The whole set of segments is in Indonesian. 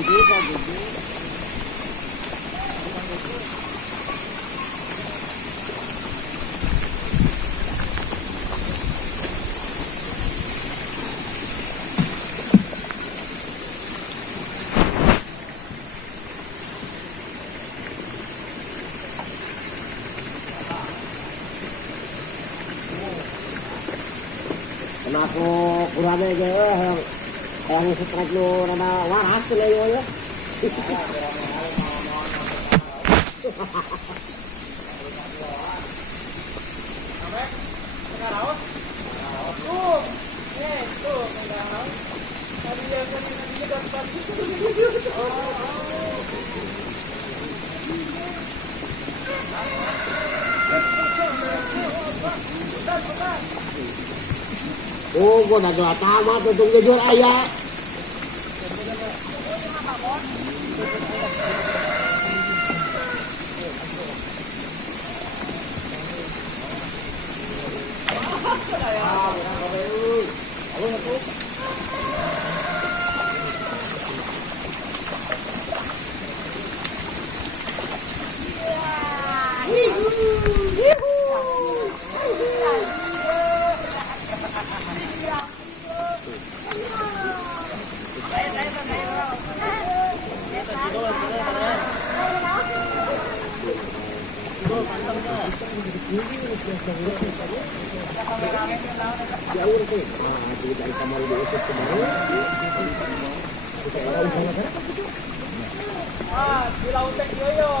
juta gitu. Karena aku kurangnya aja yang strike lu rada waras lah ya. Oh, gua nak jual tamat untuk jujur ayah. Di laut teh yo.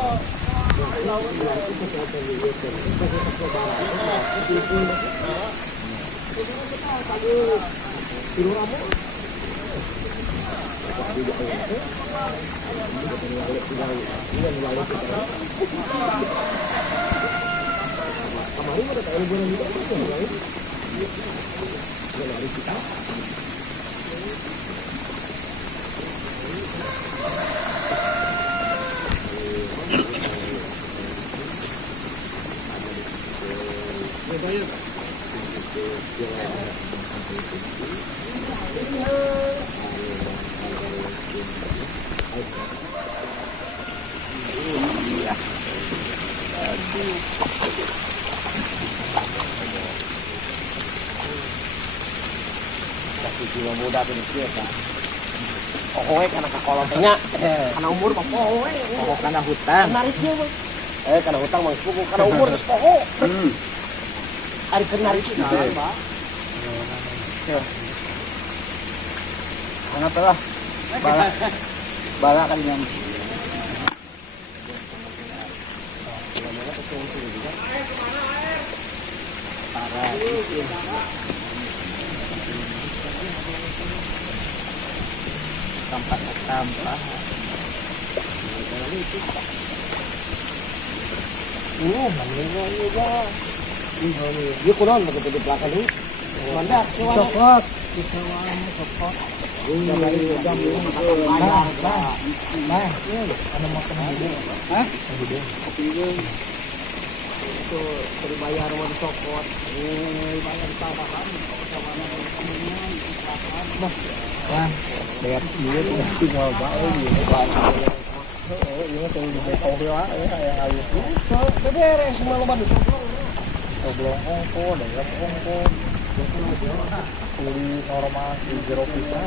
Kemarin ada kayak liburan juga kan? Kita. Jiwa muda sedikit Pak. Pohoe karena kakolotnya, karena umur mah pohoe. Poho karena hutang. Nariknya mah. Karena hutang mah cukup, karena umur terus poho. Ari keur narik itu Pak. Angkat lah. Bala kan yang tampak. Namanya juga. Dia kurang begitu di belakang ini. Mana? Coklat. Coklat. Nah, ada makanan juga. Hah? Itu dibayar sama di coklat. Bayar di tambahan. Wah, lihat dia tuh tinggal bau gitu. Oh, ini tuh di tongkol ya halus. Beres semua lo bantu. Oblong ongko, daerah ongko. Kuli normal di jeruk kita.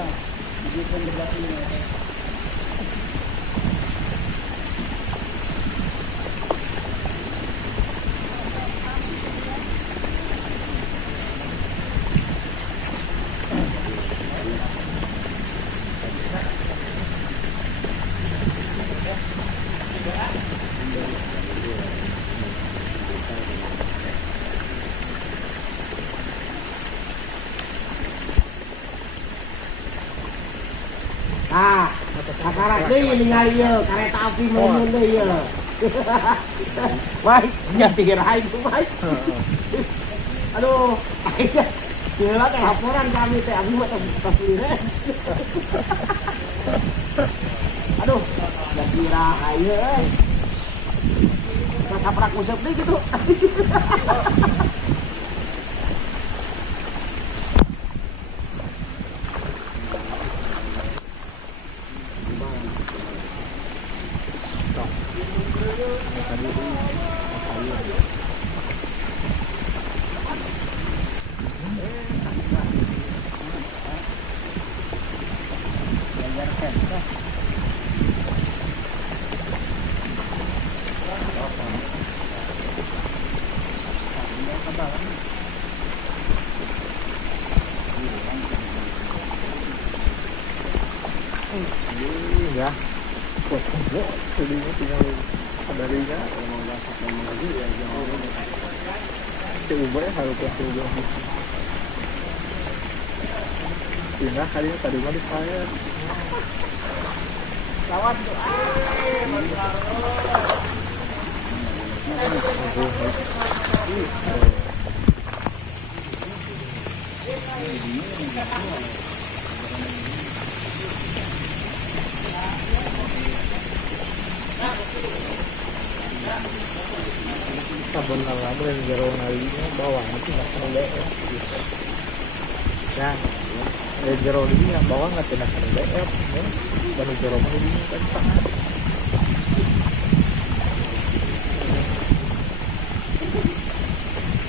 Ah, sekarang deh ningali ya, kereta api meunun deh ya. Baik, jadi kirain tuh baik. Aduh, gila teh laporan kami teh abi mah tas lihat. Aduh, jadi kira ayo euy. Saprak usap deh gitu. Ya, buat kerja, jadinya tinggal sadarinya. Emang dasar memang lagi ya jangan. Coba ya harus ke coba. Pindah kali ini tadi mah di saya. Lawan doa. Sabun lama yang jero ngalinya bawah itu nggak kena BF gitu. Ya, jero ini yang bawah nggak kena BF, ya. Baru jero mah ini kan sangat.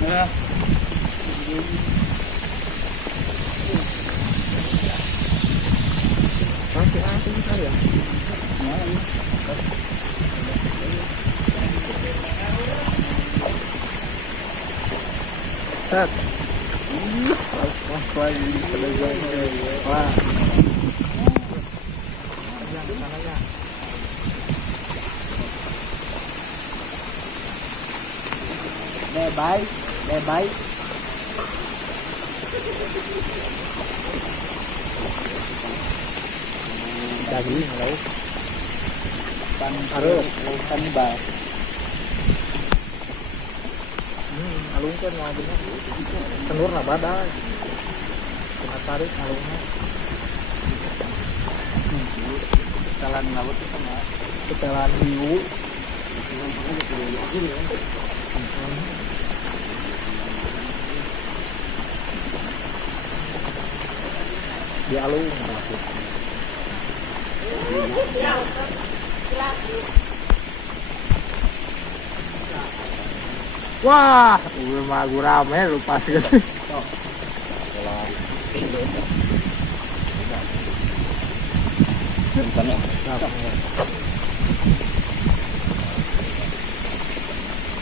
Nah, Masih apa kita ya? Set. Pas lagi pada gue. Wah. bebay, bebay. Daging lauk. Kan Aduh. lautan ba. Alungkan mau bener. Telur lah badai. Kena tarik alungnya. Jalan laut itu sama. Ketelan hiu. Di alung rapih. Wah, udah mah rame lupa sih.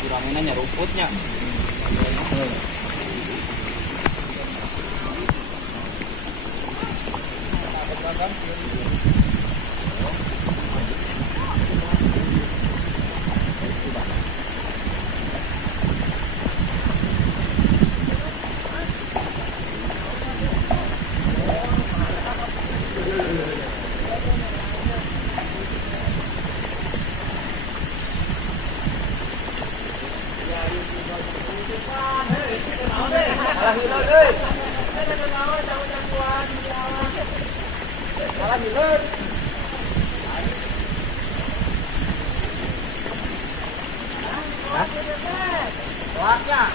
Kurangin aja rumputnya.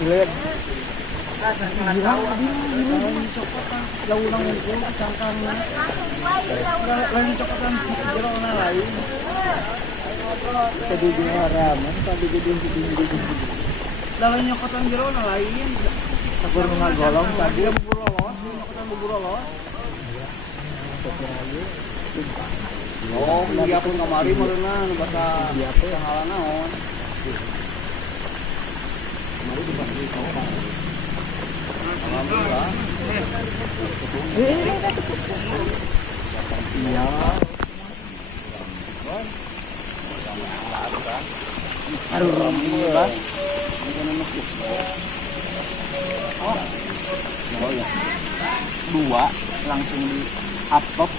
Lihat. Tadi di haraman, tadi di Lalu nyokotan jero na lain. Sakur ngagolong tadi Bubur lolos, nyokotan bubur lolos. Oh, dia pun kamari meurna nu basa ngalah naon. Kamari di pasti kawasan. Alhamdulillah. iya. Aduh, alhamdulillah. Oh ya. Dua langsung di upload.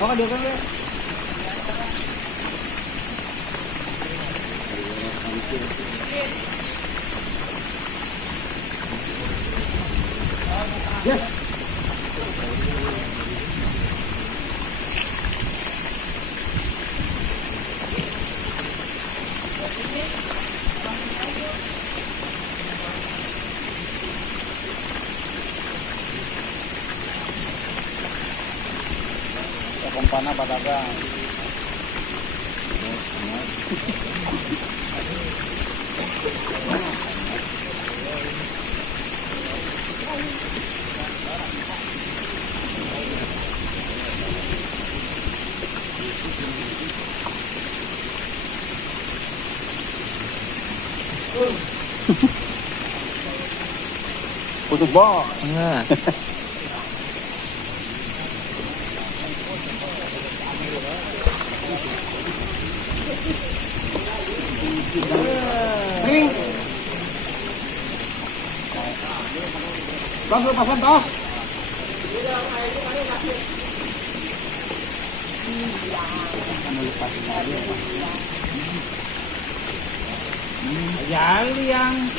Oh, dia kan yes. Bapana padagang. Untuk bos. Nah. Ring. Tos, lepasan tos. Yang.